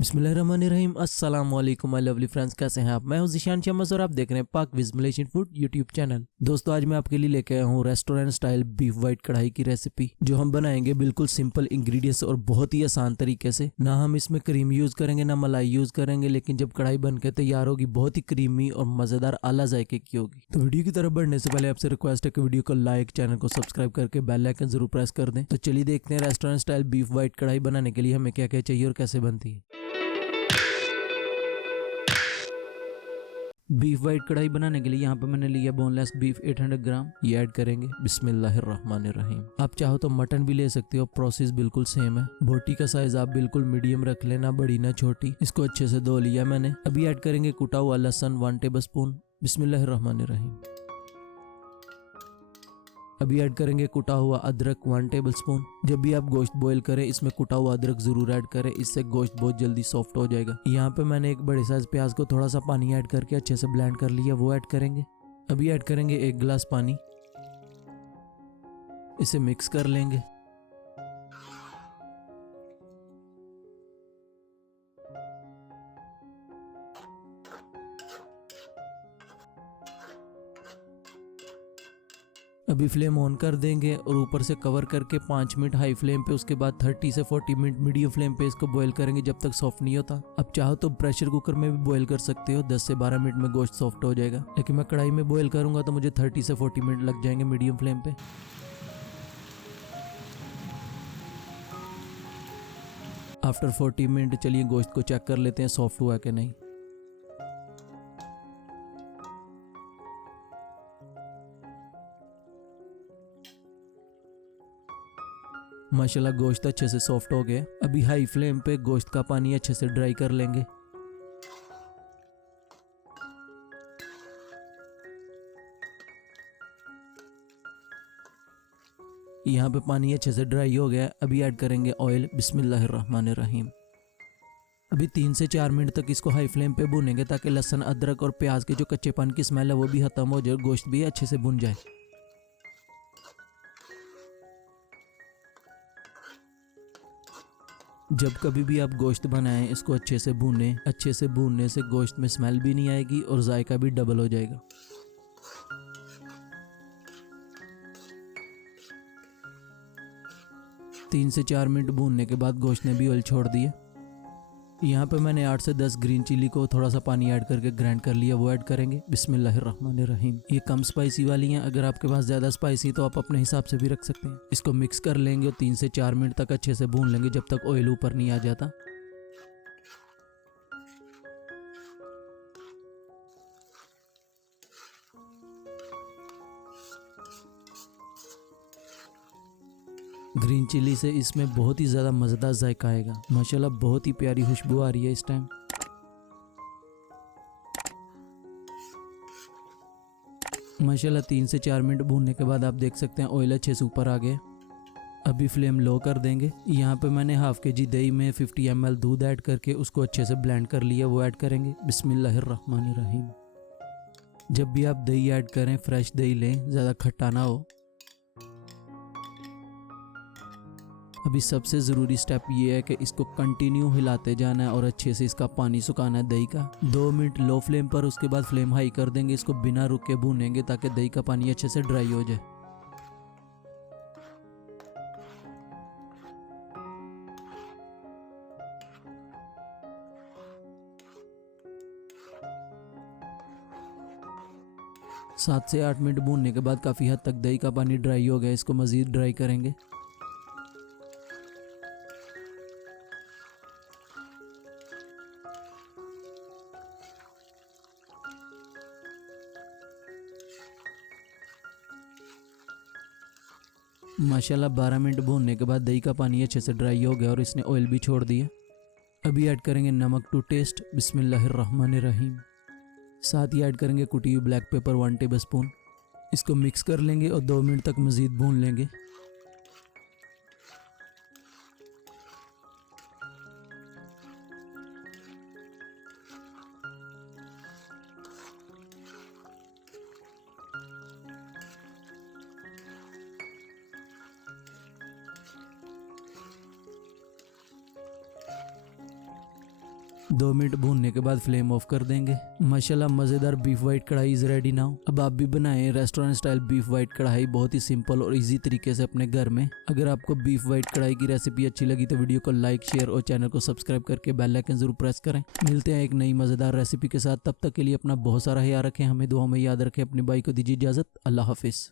बिस्मिल्लाहिर्रहमानिर्रहीम। अस्सलाम वालेकुम माय लवली फ्रेंड्स, कैसे हैं आप? मैं हूं ज़िशान शम्स और आप देख रहे हैं पाक विज मलेशियन फूड यूट्यूब चैनल। दोस्तों, आज मैं आपके लिए लेके आया हूं रेस्टोरेंट स्टाइल बीफ वाइट कढ़ाई की रेसिपी, जो हम बनाएंगे बिल्कुल सिंपल इंग्रेडिएंट्स और बहुत ही आसान तरीके से। ना हम इसमें क्रीम यूज करेंगे ना मलाई यूज करेंगे, लेकिन जब कढ़ाई बन के तैयार होगी बहुत ही क्रीमी और मजेदार आला जायके की होगी। तो वीडियो की तरफ बढ़ने से पहले आपसे रिक्वेस्ट है कि वीडियो को लाइक, चैनल को सब्सक्राइब करके बेल आइकन जरूर प्रेस कर दें। तो चलिए देखते हैं रेस्टोरेंट स्टाइल बीफ वाइट कढ़ाई बनाने के लिए हमें क्या क्या चाहिए और कैसे बनती है। बीफ वाइट कढ़ाई बनाने के लिए यहाँ पे मैंने लिया बोनलेस बीफ 800 ग्राम। ये ऐड करेंगे बिस्मिल्लाहिर्रहमानिर्रहीम। आप चाहो तो मटन भी ले सकते हो, प्रोसेस बिल्कुल सेम है। बोटी का साइज आप बिल्कुल मीडियम रख लेना, बड़ी ना छोटी। इसको अच्छे से धो लिया मैंने। अभी ऐड करेंगे कुटा हुआ लहसुन 1 टेबल स्पून। बिस्मिल्लाहिर्रहमानिर्रहीम। अभी ऐड करेंगे कुटा हुआ अदरक 1 टेबल स्पून। जब भी आप गोश्त बॉईल करें इसमें कुटा हुआ अदरक जरूर ऐड करें, इससे गोश्त बहुत जल्दी सॉफ्ट हो जाएगा। यहाँ पे मैंने एक बड़े साइज प्याज को थोड़ा सा पानी ऐड करके अच्छे से ब्लेंड कर लिया, वो ऐड करेंगे। अभी ऐड करेंगे 1 गिलास पानी, इसे मिक्स कर लेंगे। अभी फ्लेम ऑन कर देंगे और ऊपर से कवर करके 5 मिनट हाई फ्लेम पे, उसके बाद 30 से 40 मिनट मीडियम फ्लेम पे इसको बॉईल करेंगे जब तक सॉफ्ट नहीं होता। अब चाहो तो प्रेशर कुकर में भी बॉईल कर सकते हो, 10 से 12 मिनट में गोश्त सॉफ्ट हो जाएगा। लेकिन मैं कढ़ाई में बॉईल करूंगा तो मुझे 30 से 40 मिनट लग जाएंगे मीडियम फ्लेम पे। आफ्टर 40 मिनट चलिए गोश्त को चेक कर लेते हैं सॉफ्ट हुआ कि नहीं। माशाल्लाह गोश्त अच्छे से सॉफ्ट हो गया। अभी हाई फ्लेम पे गोश्त का पानी अच्छे से ड्राई कर लेंगे। यहाँ पे पानी अच्छे से ड्राई हो गया। अभी ऐड करेंगे ऑयल। बिस्मिल्लाहिर्रहमानिर्रहीम। अभी 3 से 4 मिनट तक इसको हाई फ्लेम पे भूनेंगे ताकि लहसुन, अदरक और प्याज के जो कच्चेपन की स्मेल है वो भी खत्म हो जाए, गोश्त भी अच्छे से भुन जाए। जब कभी भी आप गोश्त बनाएं इसको अच्छे से भूनें। अच्छे से भूनने से गोश्त में स्मेल भी नहीं आएगी और जायका भी डबल हो जाएगा। तीन से 4 मिनट भूनने के बाद गोश्त ने भी ऑयल छोड़ दिया। यहाँ पे मैंने 8 से 10 ग्रीन चिली को थोड़ा सा पानी ऐड करके ग्राइंड कर लिया, वो ऐड करेंगे। बिस्मिल्लाहिर्रहमानिर्रहीम। ये कम स्पाइसी वाली हैं, अगर आपके पास ज़्यादा स्पाइसी तो आप अपने हिसाब से भी रख सकते हैं। इसको मिक्स कर लेंगे और 3 से 4 मिनट तक अच्छे से भून लेंगे जब तक ऑयल ऊपर नहीं आ जाता। ग्रीन चिली से इसमें बहुत ही ज़्यादा मज़ेदार जायका आएगा। माशाल्लाह बहुत ही प्यारी खुशबू आ रही है इस टाइम। माशाल्लाह 3 से 4 मिनट भूनने के बाद आप देख सकते हैं ऑयल अच्छे से ऊपर आ गया। अभी फ्लेम लो कर देंगे। यहाँ पे मैंने हाफ के जी दही में 50 ml दूध ऐड करके उसको अच्छे से ब्लेंड कर लिया, वो ऐड करेंगे। बिस्मिल्लाहिर्रहमानिर्रहीम। जब भी आप दही ऐड करें फ्रेश दही लें, ज़्यादा खट्टा ना हो। अभी सबसे ज़रूरी स्टेप ये है कि इसको कंटिन्यू हिलाते जाना है और अच्छे से इसका पानी सुखाना है दही का। 2 मिनट लो फ्लेम पर, उसके बाद फ्लेम हाई कर देंगे। इसको बिना रुक के भूनेंगे ताकि दही का पानी अच्छे से ड्राई हो जाए। सात से 8 मिनट भूनने के बाद काफ़ी हद तक दही का पानी ड्राई हो गया, इसको मज़ीद ड्राई करेंगे। माशाल्लाह 12 मिनट भूनने के बाद दही का पानी अच्छे से ड्राई हो गया और इसने ऑयल भी छोड़ दिया। अभी ऐड करेंगे नमक टू टेस्ट। बिस्मिल्लाहिर्रहमानिर्रहीम। साथ ही ऐड करेंगे कुटी हुई ब्लैक पेपर 1 टेबल स्पून। इसको मिक्स कर लेंगे और 2 मिनट तक मज़ीद भून लेंगे। 2 मिनट भूनने के बाद फ्लेम ऑफ कर देंगे। माशाल्लाह मजेदार बीफ वाइट कढ़ाई इज रेडी नाउ। अब आप भी बनाएं रेस्टोरेंट स्टाइल बीफ वाइट कढ़ाई बहुत ही सिंपल और इजी तरीके से अपने घर में। अगर आपको बीफ वाइट कढ़ाई की रेसिपी अच्छी लगी तो वीडियो को लाइक शेयर और चैनल को सब्सक्राइब करके बेल आइकन जरूर प्रेस करें। मिलते हैं एक नई मजेदार रेसिपी के साथ, तब तक के लिए अपना बहुत सारा ख्याल रखें, हमें दुआ में याद रखें। अपने भाई को दीजिए इजाजत। अल्लाह हाफिज।